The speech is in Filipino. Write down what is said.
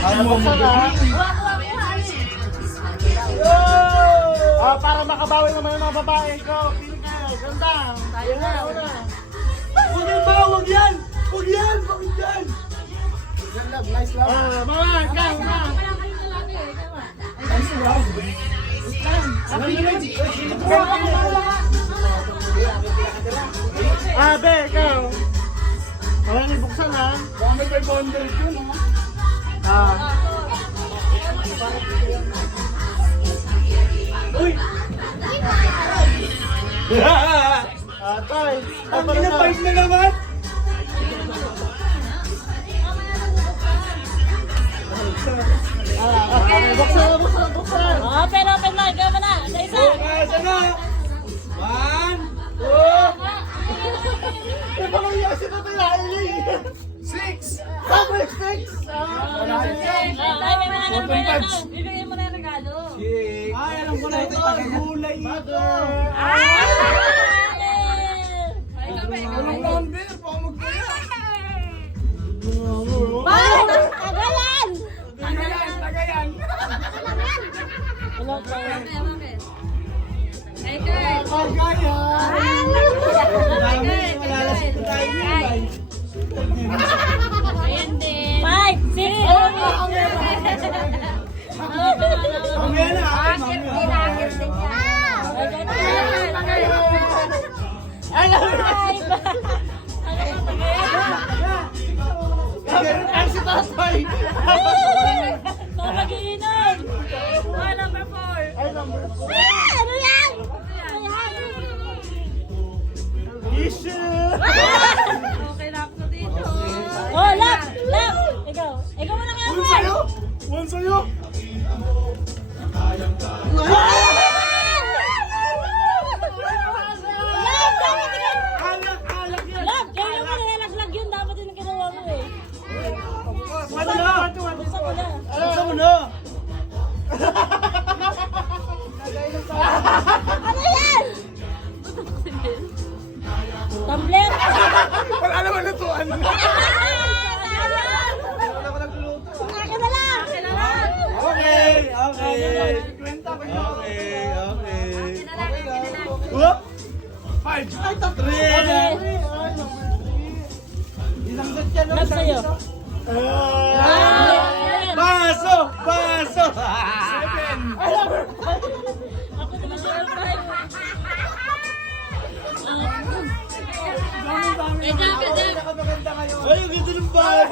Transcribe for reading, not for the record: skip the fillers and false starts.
Ayaw mo na. Para makabawi naman yung mga babae ko. Pili kayo. Ganda. Tayo na. Huwag yan ba? Huwag yan. Huwag yan. Huwag yan. Nice love. Mama, ikaw. Nice love. Be, ikaw. Wala nang buksan ha. Baka may 500 yun. Uy! Tay! Ang ginapayos na naman! Buksan! Open na! Ikaw mo na! Isa! Sana! 1, 2! Ito lang yung sino tayo nailing! 6! Sabi 6! Ay, may mga number na to! Bibigay mo na yung regalo! Ay, alam ko na ito! Gulay ito! Walang number! Baka magkaya! Tagalan! Tagayan! Hello, Tagalan. Ayan din. 5, 6! Ano yan? Okay na ako dito. Oh, lap! Ikaw muna kaya mo! One sa'yo! Alak yan! Lap! Kaya mo nilalaglag yun. Dapat yun ang ginawa mo eh. Buksan mo na. Buksan mo na! Ano yan? Tumbler! Wala naman natuan! Akin na lang! Okay! Whoop! 5! Ay, 3! Isang set yan, Lap sa'yo. Paso! 7! Ako naman sa'yo. Ay, ang ganda ng bag!